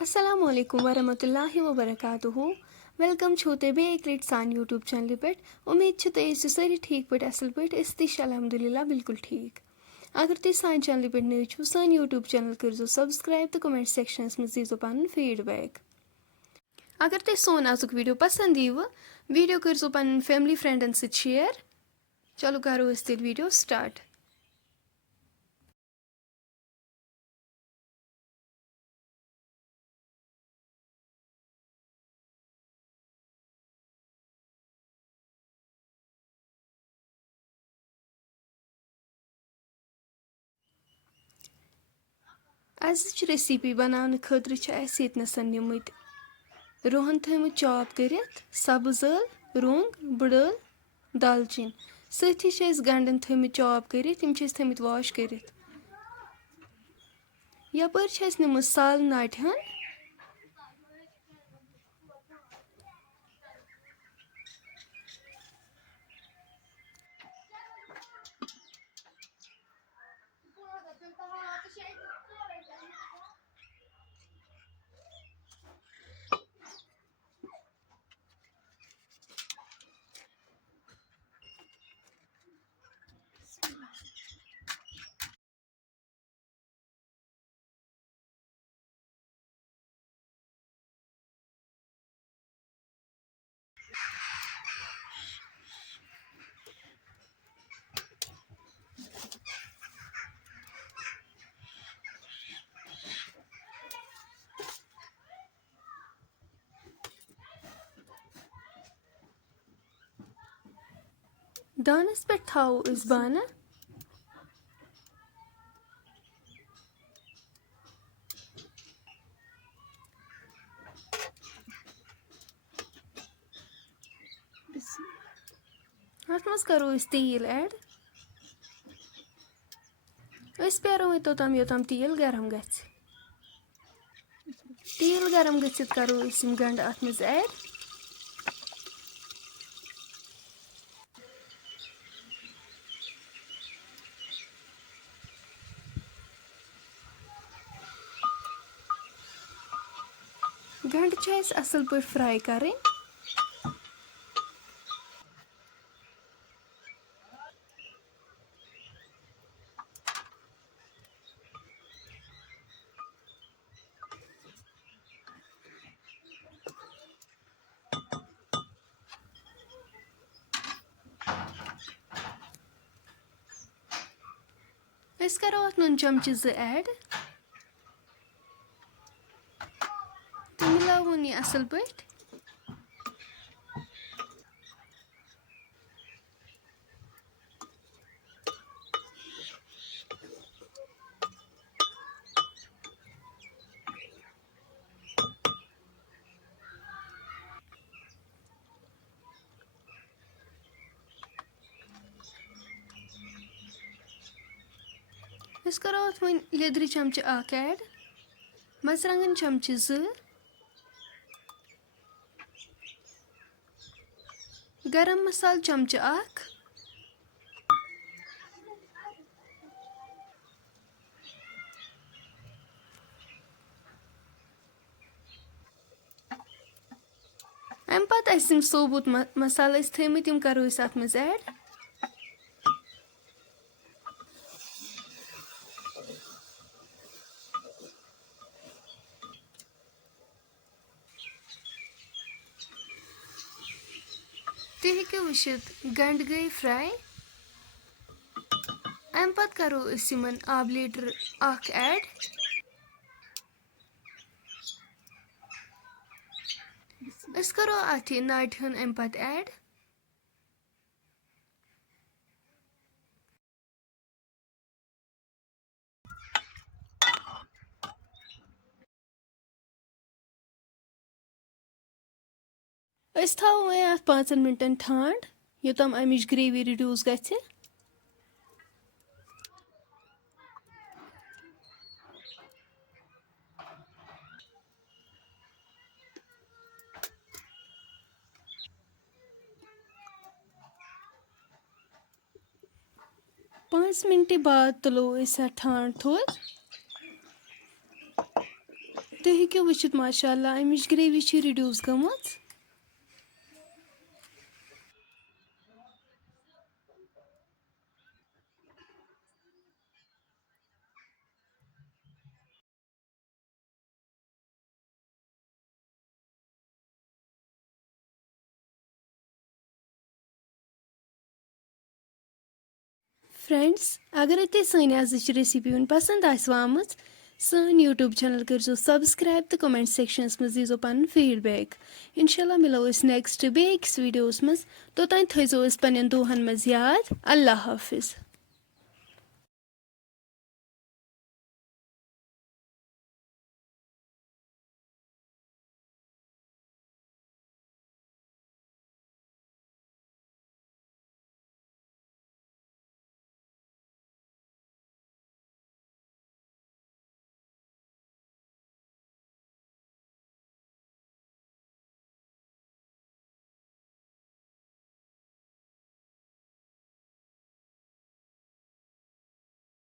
Assalamu alaikum warahmatullahi wabarakatuhu. Welcome छोते बे एक लट सान यूट्यूब चैनल पे उम्मीद छ तुम ऐसी सारी ठीक पे असल पे अल्हम्दुलिल्लाह बिल्कुल ठीक। अगर तुम सान चैनल पे नव छो सान यूट्यूब चैनल करो सब्सक्राइब तो कमेंट सेक्शनस में दीजो पन फीडबैक। अगर तुम सोन आजुक वीडियो पसंद यीव वीडियो करो पन फैमिली फ्रेंडन से शेयर। चलो करो इस वीडियो स्टार्ट। आज रेसिपी बनाने खतर नमत रोहन थमुत चॉप करित सब्ज ٲl रुंग बड़ ٲl दालचीन सती गंडन थमुत चॉप करित थमुत वॉश करित यपर निमुत सल नाटहन दानस पे थाओ इस बाना अत मज करो तेल ऐड प्यारो तोतम योतम तेल गरम गछ तेल गरम गच्छित करो गंड अत मज ऐड गंड असल पे फ्राई करें करो अत नुन चमचे ऐड तो मिलावन यह असल पे करो अत वन लेदर चमचे ऐड मरचंगन चमचे गरम मसाल चमचे अम पत सोबुत मसाल थमत तम करो अत मज ऐड तुम हेको वुचित गंड गई फ्राई अम पत करो आब लीटर ऐड करो अत नाटहन अम पत ऐड थो वह अत 5 मिनटन ठंड योतम अमिच ग्रेवी रिड्यूस गि 5 मिनट बाद तुलो ठंड थोड़ तुम हेकियो वुचित माशाअल्लाह अमिच ग्रेवी छ रिड्यूस गमच। फ्रेंड्स अगर तुम सन आज रेसिपी वन पसंद आमच सन यूट्यूब चैनल करो सब्सक्राइब तो कमेंट सेक्शनस मज दीजो पन फीडबैक। इंशाल्लाह मिलो नेक्स्ट बेकिस वीडियोस मज तोतान थो पन्न दोहन मज याद। अल्लाह हाफिज।